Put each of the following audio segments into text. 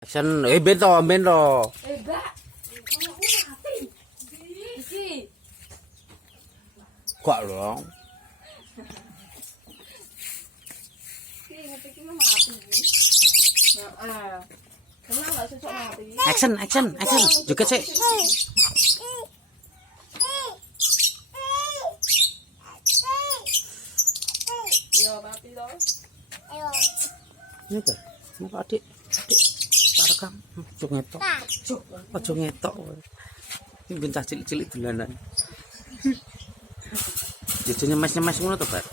Action, bento. Enggak. Kalau aku mati. Iki. Kok dong? Iki ngerti iki mati. Heeh. Kenapa enggak cocok mati? Action. Juga sih. Yo, mati toh. Ini ke? Mau adik. Tak rekam. Ojo ngetok. Ini bencah cilik-cilik dolanan. Jadi nyemes-nyemes ngono to, Pak.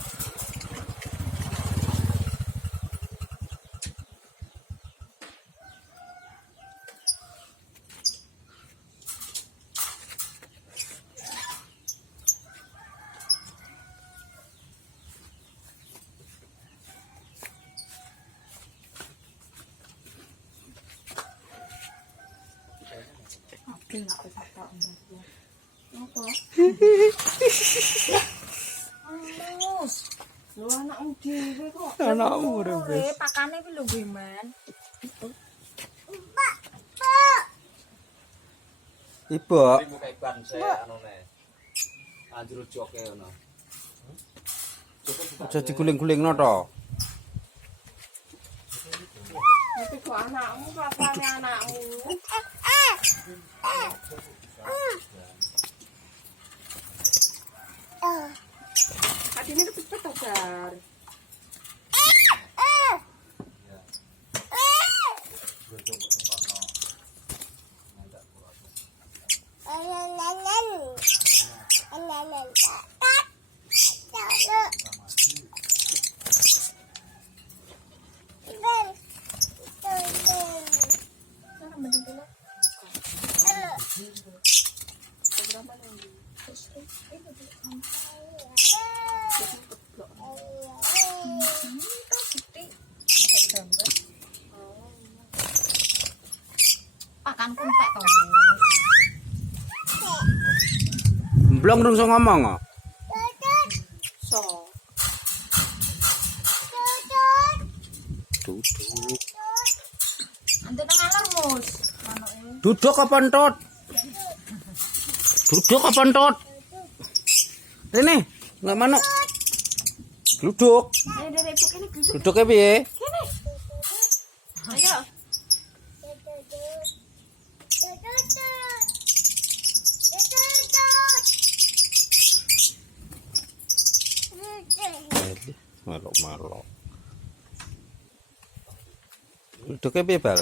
Apa? Angus. Lho anakmu dhewe kok. Anakmu dhewe. Pakane iki lho gue, Man. Ibu. Aja diguling-gulingno to. Itu kok anakmu, pakane anakmu. Adine cepet ajar. Pakan kuntek to. Blong dong so ngomong kok. So. Duduk. Ante nang alar mus. Manuke. Duduk apa entot? Duduk apa entot? Ini, enggak manuk. Duduk. Dari epok ini duduk. Duduknya piye? Kene. Ayo. Malok. Duduknya piye, Bal?